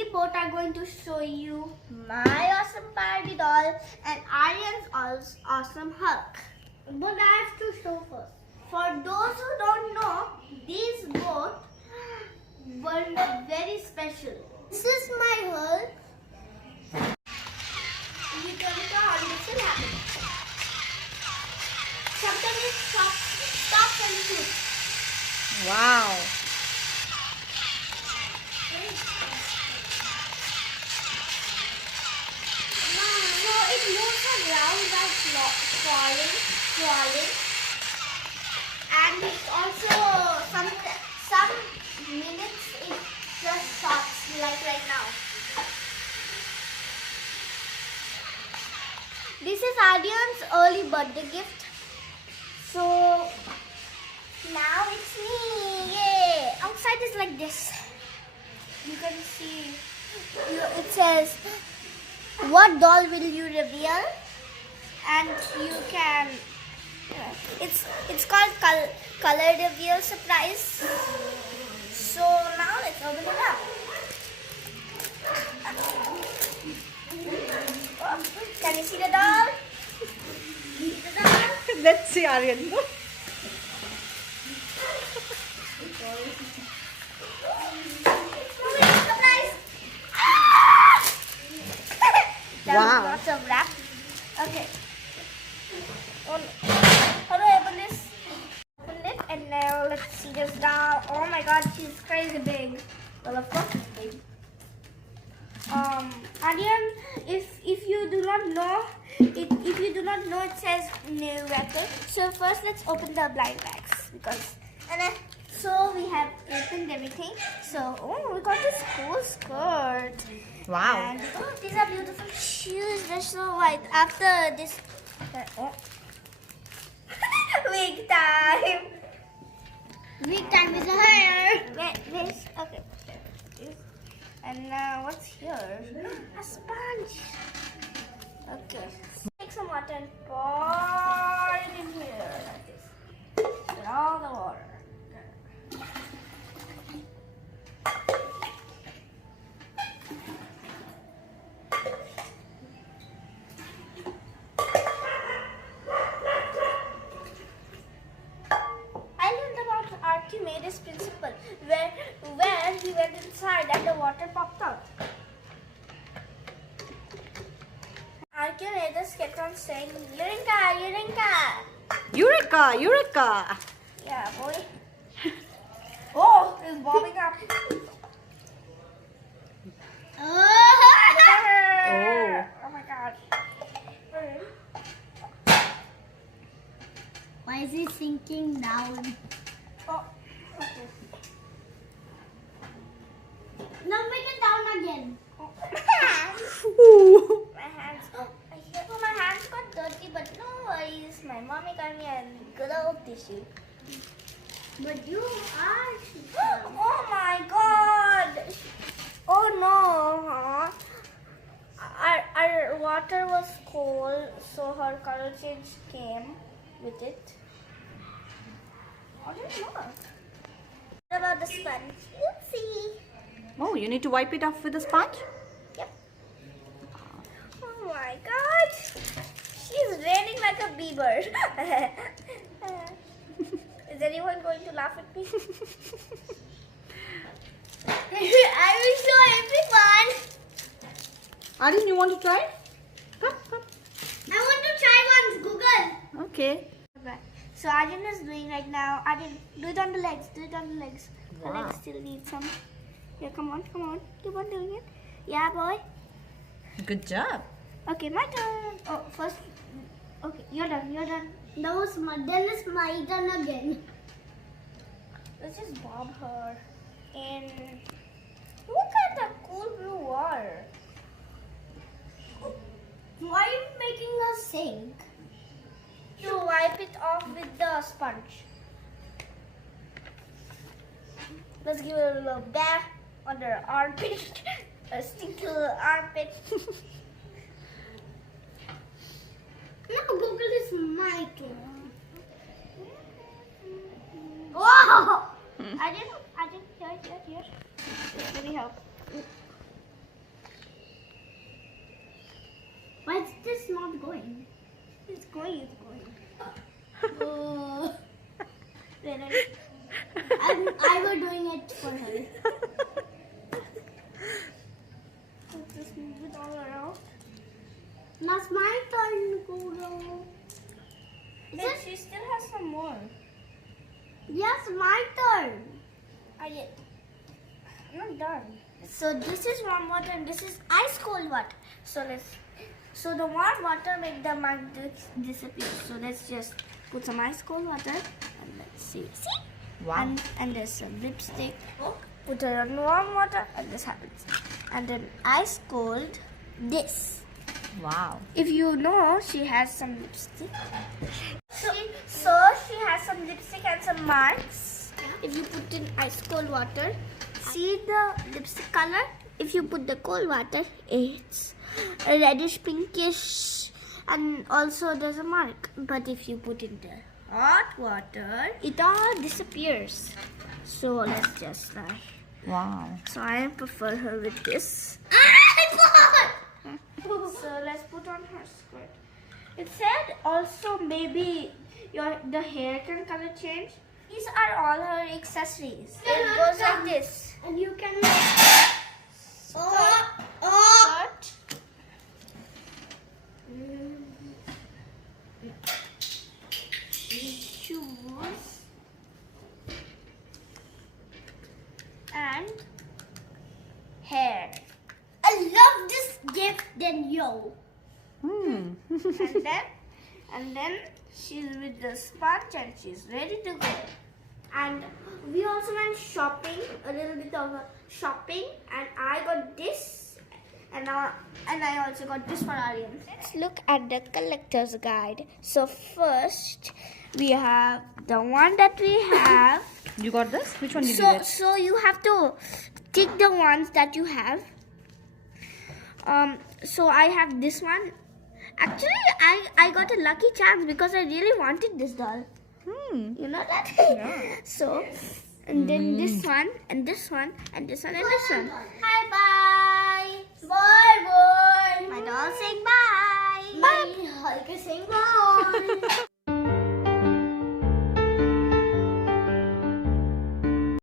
we both are going to show you my awesome Barbie doll and Aryan's awesome Hulk. But I have to show first. For those who don't know, these both were very special. This is my Hulk. You can tell how this will happen. Sometimes it stops and shoots. Wow. So it moves around by crawling, and it's also some minutes it just stops, like right now. This is Aryan's early birthday gift. So now it's me. Yay! Outside is like this. You can see. It says, "What doll will you reveal?" And you can. It's called color reveal surprise. So now let's open it up. Oh, can you see the doll? See the doll? Let's see, Aryan. Surprise! Ah! That Wow. was lots of wrap. Okay. How do I open this? Open it, and now let's see this doll. Oh my god, she's crazy big. Well, of course it's big. Aryan, if you do not know, it says new record. So first, let's open the blind bags so we have opened everything. So we got this cool skirt. Wow. And these are beautiful shoes. They're so white. After this, wig time. Wig time is here. This okay. And what's here? A sponge. Okay. Take some water and pour it in here like this. Get all the water. I learned about Archimedes' principle, where he went inside and the water popped out. Archimedes kept on saying, "Eureka, Eureka!" Eureka! Eureka! Yeah, boy. Oh, it's bobbing up. Oh. Oh my god. Why is it sinking down? Oh, okay. Now bring it down again. Oh. Ooh. My hands. My hands got dirty, but no worries. My mommy got me a good old tissue. But you are. Oh my god! Oh no! Our water was cold, so her color change came with it. I don't know. What about the sponge? Let's see. Oh, you need to wipe it off with a sponge? Yep. Oh my god! She's raining like a beaver. Is anyone going to laugh at me? I will show everyone. Aryan, you want to try? Come, come. I want to try once, Google. Okay. Okay. So Aryan is doing right now. Aryan, do it on the legs. Do it on the legs. The Wow. legs still need some. Yeah, come on, come on. Keep on doing it. Yeah, boy. Good job. Okay, my turn. Oh, first. Okay, you're done. You're done. That was then it's my turn again. Let's just bob her. And look at the cool blue water. Why are you making us sink? To wipe it off with the sponge. Let's give it a little bath on the armpit. A stinky little armpit. Now Google is my turn. Wow! I didn't, here. Let me help. not going. It's going. Oh. I was doing it for her. Let's just move it all around. Now it's my turn, Google. But she still has some more. Yes, my turn. I'm not done. So this is warm water and this is ice cold water. So the warm water make the mug disappear. So let's just put some ice cold water and let's see. See? Wow. And there's some lipstick. Put it on warm water and this happens. And then ice cold this. Wow. If you know, she has some lipstick. So she has some lipstick and some marks. If you put in ice cold water, see the lipstick color? If you put the cold water, it's a reddish pinkish and also there's a mark. But if you put in the hot water, it all disappears. So let's just try. Wow. So I prefer her with this. So let's put on her skirt. It said also maybe the hair can color change. These are all her accessories. It goes like this. And you can Skirt. Shoes. And hair. I love this gift then yo. Hmm. and then she's with the sponge and she's ready to go. And we also went shopping, a little bit of shopping, and I got this, and I also got this for Aryan. Let's look at the collector's guide. So first we have the one that we have. You got this? Which one did you get? So you have to tick the ones that you have. So I have this one. Actually, I got a lucky chance because I really wanted this doll. You know that? Yeah. So, and then this one, and this one, and this one, and this one. Bye. Bye. My doll saying bye. Bye. Bye. Saying bye.